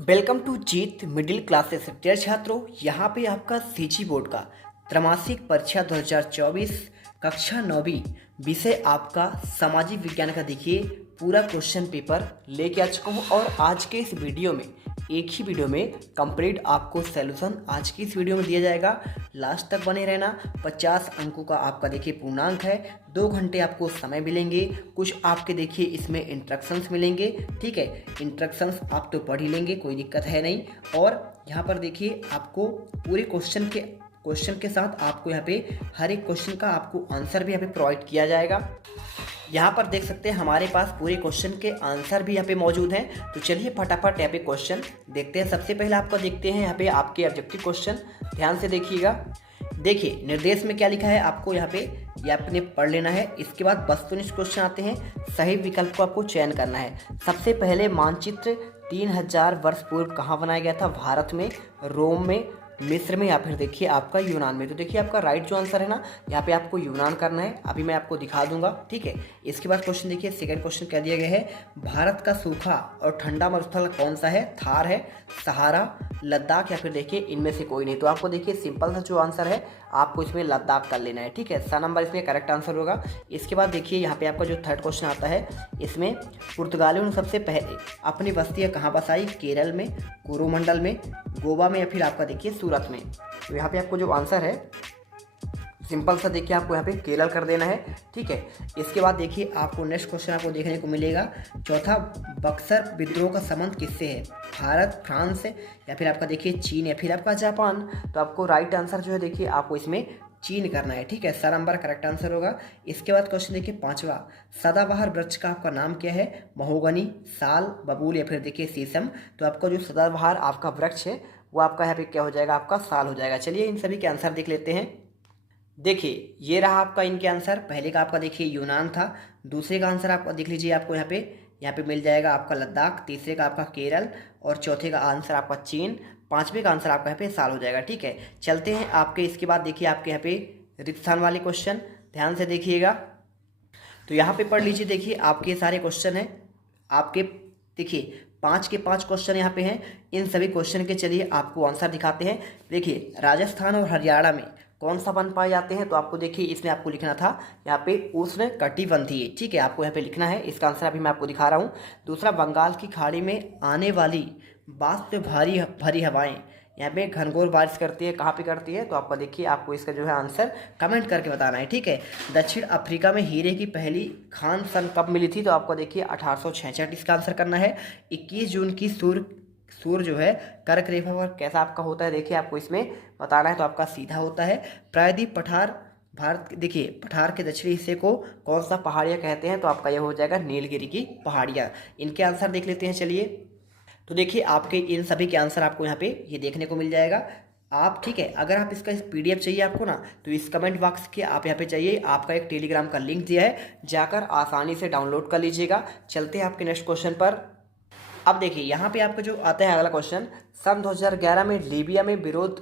Welcome to Jeet middle classes. Dear छात्रों, यहाँ पे आपका सीजी बोर्ड का त्रैमासिक परीक्षा 2024 कक्षा 9वीं विषय आपका सामाजिक विज्ञान का देखिए पूरा क्वेश्चन पेपर लेके आ चुका हूँ। और आज के इस वीडियो में एक ही वीडियो में कंप्लीट आपको सॉल्यूशन आज की इस वीडियो में दिया जाएगा। लास्ट तक बने रहना। 50 अंकों का आपका देखिए पूर्णांक है। 2 घंटे आपको समय मिलेंगे। कुछ आपके देखिए इसमें इंस्ट्रक्शंस मिलेंगे। ठीक है, इंस्ट्रक्शंस आप तो पढ़ ही लेंगे, कोई दिक्कत है नहीं। और यहाँ पर देखिए आपको पूरे क्वेश्चन के साथ आपको यहाँ पे हर एक क्वेश्चन का आपको आंसर भी यहाँ पे प्रोवाइड किया जाएगा। यहाँ पर देख सकते हैं हमारे पास पूरे क्वेश्चन के आंसर भी यहाँ पे मौजूद हैं। तो चलिए फटाफट यहाँ पे क्वेश्चन देखते हैं। सबसे पहले आपका देखते हैं यहाँ पे आपके ऑब्जेक्टिव क्वेश्चन, ध्यान से देखिएगा। देखिए निर्देश में क्या लिखा है आपको यहाँ पे ये आपने पढ़ लेना है। इसके बाद वस्तुनिष्ठ क्वेश्चन आते हैं। सही विकल्प को आपको चयन करना है। सबसे पहले मानचित्र 3000 वर्ष पूर्व कहाँ बनाया गया था? भारत में, रोम में, मिस्र में, या फिर देखिए आपका यूनान में। तो देखिए आपका राइट जो आंसर है ना, यहाँ पे आपको यूनान करना है। अभी मैं आपको दिखा दूंगा। ठीक है, इसके बाद क्वेश्चन देखिए, सेकंड क्वेश्चन क्या दिया गया है? भारत का सूखा और ठंडा मरुस्थल कौन सा है? थार है, सहारा, लद्दाख, या फिर देखिए इनमें से कोई नहीं। तो आपको देखिए सिंपल सा जो आंसर है आपको इसमें लद्दाख कर लेना है। ठीक है, सा नंबर इसमें करेक्ट आंसर होगा। इसके बाद देखिए यहाँ पे आपका जो थर्ड क्वेश्चन आता है, इसमें पुर्तगालियों ने सबसे पहले अपनी बस्तियाँ कहाँ बसाई? केरल में, कोरोमंडल में, गोवा में, या फिर आपका देखिए सूरत में। तो यहाँ पे आपको जो आंसर है सिंपल सा देखिए आपको यहाँ पे केरल कर देना है। ठीक है, इसके बाद देखिए आपको नेक्स्ट क्वेश्चन आपको देखने को मिलेगा। चौथा, बक्सर विद्रोह का संबंध किससे है? भारत, फ्रांस, या फिर आपका देखिए चीन, या फिर आपका जापान। तो आपको राइट आंसर जो है देखिए आपको इसमें चीन करना है। ठीक है, सा नंबर करेक्ट आंसर होगा। इसके बाद क्वेश्चन देखिए पांचवा, सदाबहार वृक्ष का आपका नाम क्या है? महोगनी, साल, बबूल, या फिर देखिए शीशम। तो आपका जो सदाबहार आपका वृक्ष है वो आपका यहाँ पे क्या हो जाएगा? आपका साल हो जाएगा। चलिए इन सभी के आंसर देख लेते हैं। देखिए ये रहा आपका इनके आंसर। पहले का आपका देखिए यूनान था, दूसरे का आंसर आपका देख लीजिए आपको यहाँ पे मिल जाएगा आपका लद्दाख, तीसरे का आपका केरल, और चौथे का आंसर आपका चीन, पांचवे का आंसर आपका यहाँ पे साल हो जाएगा। ठीक है, चलते हैं आपके इसके बाद देखिए आपके यहाँ पे रिक्त स्थान वाले क्वेश्चन, ध्यान से देखिएगा। तो यहाँ पे पढ़ लीजिए। देखिए आपके सारे क्वेश्चन हैं आपके, देखिए 5 के 5 क्वेश्चन यहाँ पे हैं। इन सभी क्वेश्चन के चलिए आपको आंसर दिखाते हैं। देखिए राजस्थान और हरियाणा में कौन सा वन पाए जाते हैं? तो आपको देखिए इसमें आपको लिखना था यहाँ पे उष्ण कटिबंधीय। ठीक है, आपको यहाँ पे लिखना है। इसका आंसर अभी मैं आपको दिखा रहा हूँ। दूसरा, बंगाल की खाड़ी में आने वाली वाष्प भारी भरी हवाएं यहाँ पे घनघोर बारिश करती है, कहाँ पे करती है? तो आपका देखिए आपको इसका जो है आंसर कमेंट करके बताना है। ठीक है, दक्षिण अफ्रीका में हीरे की पहली खान सन कब मिली थी? तो आपको देखिए 1866 इसका आंसर करना है। 21 जून की सूर्य जो है कर्क रेखा पर कैसा आपका होता है? देखिए आपको इसमें बताना है। तो आपका सीधा होता है। प्रायद्वीप पठार, भारत देखिए पठार के दक्षिणी हिस्से को कौन सा पहाड़ियाँ कहते हैं? तो आपका यह हो जाएगा नीलगिरी की पहाड़ियाँ। इनके आंसर देख लेते हैं। चलिए तो देखिए आपके इन सभी के आंसर आपको यहाँ पे ये देखने को मिल जाएगा आप। ठीक है, अगर आप इसका PDF चाहिए आपको ना, तो इस कमेंट बॉक्स के आप यहाँ पे चाहिए, आपका एक टेलीग्राम का लिंक दिया है, जाकर आसानी से डाउनलोड कर लीजिएगा। चलते हैं आपके नेक्स्ट क्वेश्चन पर। अब देखिए यहाँ पे आपका जो आता है अगला क्वेश्चन, सन 2011 में लीबिया में विरोध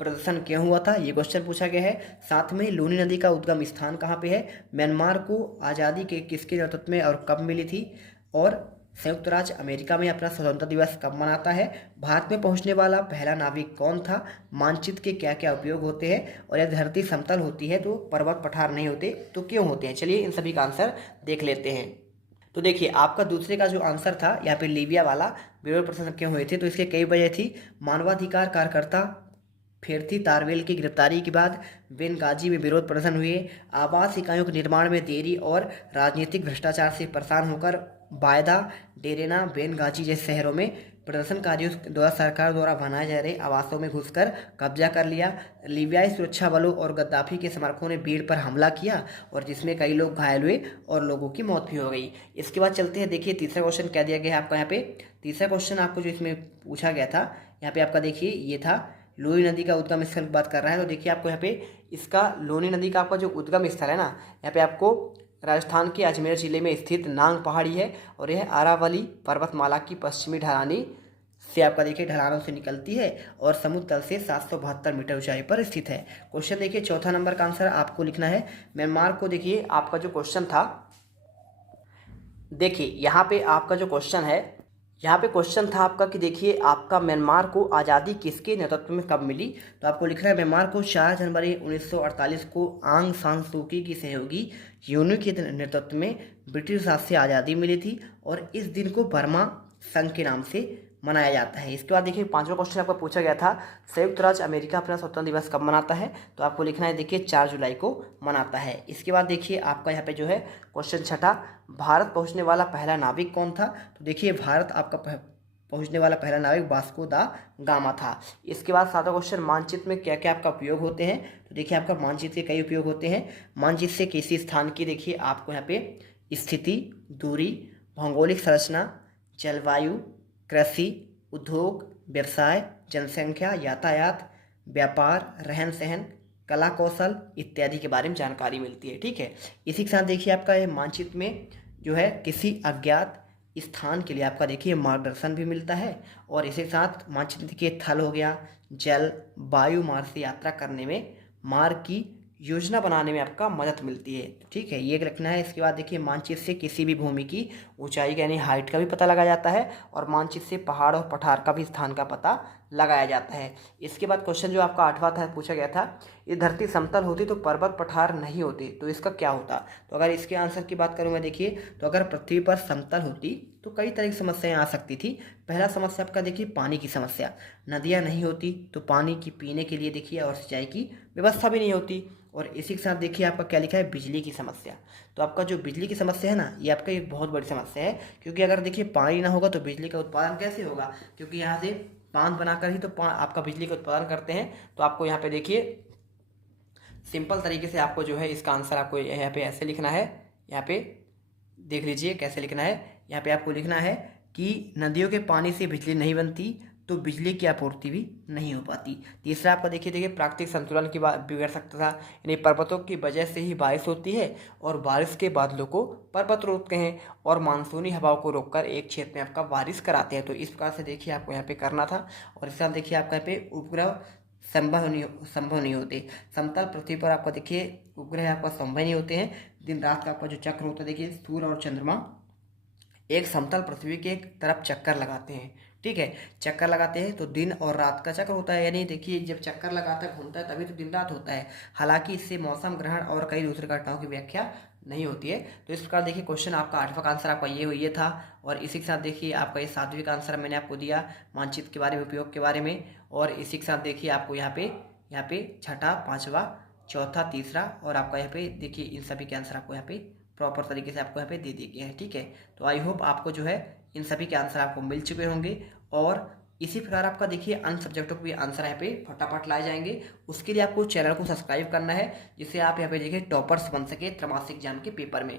प्रदर्शन क्यों हुआ था? ये क्वेश्चन पूछा गया है। साथ में लूनी नदी का उद्गम स्थान कहाँ पे है? म्यांमार को आज़ादी के किसके नेतृत्व में और कब मिली थी? और संयुक्त राज्य अमेरिका में अपना स्वतंत्रता दिवस कब मनाता है? भारत में पहुंचने वाला पहला नाविक कौन था? मानचित्र के क्या क्या उपयोग होते हैं? और यदि धरती समतल होती है तो पर्वत पठार नहीं होते तो क्यों होते हैं? चलिए इन सभी का आंसर देख लेते हैं। तो देखिए आपका दूसरे का जो आंसर था यहाँ पे लीबिया वाला, विरोध प्रदर्शन क्यों हुए थे? तो इसके कई वजह थी। मानवाधिकार कार्यकर्ता फेरथी तारवेल की गिरफ्तारी के बाद बेनगाजी में विरोध प्रदर्शन हुए। आवास इकाइयों के निर्माण में देरी और राजनीतिक भ्रष्टाचार से परेशान होकर बायदा, डेरेना, बेनगाजी जैसे शहरों में प्रदर्शनकारियों द्वारा सरकार द्वारा बनाए जा रहे आवासों में घुसकर कब्जा कर लिया। लीबियाई सुरक्षा बलों और गद्दाफी के समर्थकों ने भीड़ पर हमला किया और जिसमें कई लोग घायल हुए और लोगों की मौत भी हो गई। इसके बाद चलते हैं। देखिए तीसरा क्वेश्चन क्या दिया गया है आपका यहाँ पे। तीसरा क्वेश्चन आपको जो इसमें पूछा गया था यहाँ पे आपका देखिए ये था लोनी नदी का उद्गम स्थल की बात कर रहा है। तो देखिए आपको यहाँ पे इसका लोनी नदी का आपका जो उद्गम स्थल है ना, यहाँ पे आपको राजस्थान के अजमेर जिले में स्थित नांग पहाड़ी है। और यह अरावली पर्वतमाला की पश्चिमी ढलानी से आपका देखिए ढलानों से निकलती है और समुद्र तल से 772 मीटर ऊंचाई पर स्थित है। क्वेश्चन देखिए चौथा नंबर का आंसर आपको लिखना है। म्यांमार को देखिए आपका जो क्वेश्चन था, देखिए यहाँ पे आपका जो क्वेश्चन है यहाँ पे क्वेश्चन था आपका कि देखिए आपका म्यांमार को आज़ादी किसके नेतृत्व में कब मिली। तो आपको लिखना है म्यांमार को 4 जनवरी 1948 को आंग सान सू की सहयोगी यूनु के नेतृत्व में ब्रिटिश राज से आज़ादी मिली थी और इस दिन को बर्मा संघ के नाम से मनाया जाता है। इसके बाद देखिए 5वां क्वेश्चन आपका पूछा गया था, संयुक्त राज्य अमेरिका अपना स्वतंत्रता दिवस कब मनाता है। तो आपको लिखना है देखिए 4 जुलाई को मनाता है। इसके बाद देखिए आपका यहाँ पे जो है क्वेश्चन छठा, भारत पहुँचने वाला पहला नाविक कौन था। तो देखिए भारत आपका पहुँचने वाला पहला नाविक वास्को दा गामा था। इसके बाद 7वां क्वेश्चन, मानचित्र में क्या क्या आपका उपयोग होते हैं। तो देखिए आपका मानचित्र के कई उपयोग होते हैं। मानचित्र से किसी स्थान की देखिए आपको यहाँ पे स्थिति, दूरी, भौगोलिक संरचना, जलवायु, कृषि, उद्योग, व्यवसाय, जनसंख्या, यातायात, व्यापार, रहन सहन, कला कौशल इत्यादि के बारे में जानकारी मिलती है। ठीक है, इसी के साथ देखिए आपका ये मानचित्र में जो है किसी अज्ञात स्थान के लिए आपका देखिए मार्गदर्शन भी मिलता है और इसी के साथ मानचित्र देखिए थल हो गया, जल, वायु मार्ग से यात्रा करने में, मार्ग की योजना बनाने में आपका मदद मिलती है। ठीक है, ये रखना है। इसके बाद देखिए मानचित्र से किसी भी भूमि की ऊंचाई यानी हाइट का भी पता लगाया जाता है और मानचित्र से पहाड़ और पठार का भी स्थान का पता लगाया जाता है। इसके बाद क्वेश्चन जो आपका 8वां था पूछा गया था, ये धरती समतल होती तो पर्वत पठार नहीं होते तो इसका क्या होता। तो अगर इसके आंसर की बात करूँ मैं देखिए, तो अगर पृथ्वी पर समतल होती तो कई तरह की समस्याएं आ सकती थी। पहला समस्या आपका देखिए पानी की समस्या, नदियाँ नहीं होती तो पानी की पीने के लिए देखिए और सिंचाई की व्यवस्था भी नहीं होती। और इसी के साथ देखिए आपका क्या लिखा है, बिजली की समस्या। तो आपका जो बिजली की समस्या है ना, ये आपका एक बहुत बड़ी समस्या है, क्योंकि अगर देखिए पानी ना होगा तो बिजली का उत्पादन कैसे होगा, क्योंकि यहाँ से बांध बनाकर ही तो आपका बिजली का उत्पादन करते हैं। तो आपको यहाँ पे देखिए सिंपल तरीके से आपको जो है इसका आंसर आपको यहाँ पे ऐसे लिखना है। यहाँ पे देख लीजिए कैसे लिखना है। यहाँ पे आपको लिखना है कि नदियों के पानी से बिजली नहीं बनती तो बिजली की आपूर्ति भी नहीं हो पाती। तीसरा आपका देखिए प्राकृतिक संतुलन की बात बिगड़ सकता था, यानी पर्वतों की वजह से ही बारिश होती है और बारिश के बादलों को पर्वत रोकते हैं और मानसूनी हवाओं को रोककर एक क्षेत्र में आपका बारिश कराते हैं। तो इस प्रकार से देखिए आपको यहाँ पे करना था। और इस साथ देखिए आपका यहाँ पे उपग्रह संभव नहीं होते। समतल पृथ्वी पर आपका देखिए उपग्रह आपका संभव नहीं होते हैं। दिन रात का आपका जो चक्र होता है देखिए, सूर्य और चंद्रमा एक समतल पृथ्वी के एक तरफ चक्कर लगाते हैं। ठीक है, चक्कर लगाते हैं तो दिन और रात का चक्र होता है, यानी देखिए जब चक्कर लगाता है घूमता है तभी तो दिन रात होता है। हालांकि इससे मौसम ग्रहण और कई दूसरी घटनाओं की व्याख्या नहीं होती है। तो इस प्रकार देखिए क्वेश्चन आपका 8वां का आंसर आपका ये था। और इसी के साथ देखिए आपका ये 7वीं का आंसर मैंने आपको दिया मानचित्र के बारे में, उपयोग के बारे में। और इसी के साथ देखिए आपको यहाँ पे छठा, 5वां, चौथा, तीसरा और आपका यहाँ पे देखिए इन सभी के आंसर आपको यहाँ पे प्रॉपर तरीके से आपको यहाँ पे दे दिए गए हैं। ठीक है, तो आई होप आपको जो है इन सभी के आंसर आपको मिल चुके होंगे। और इसी प्रकार आपका देखिए अन्य सब्जेक्टों के भी आंसर यहाँ पे फटाफट लाए जाएंगे। उसके लिए आपको चैनल को सब्सक्राइब करना है, जिससे आप यहाँ पे देखिए टॉपर्स बन सके त्रैमासिक एग्जाम के पेपर में।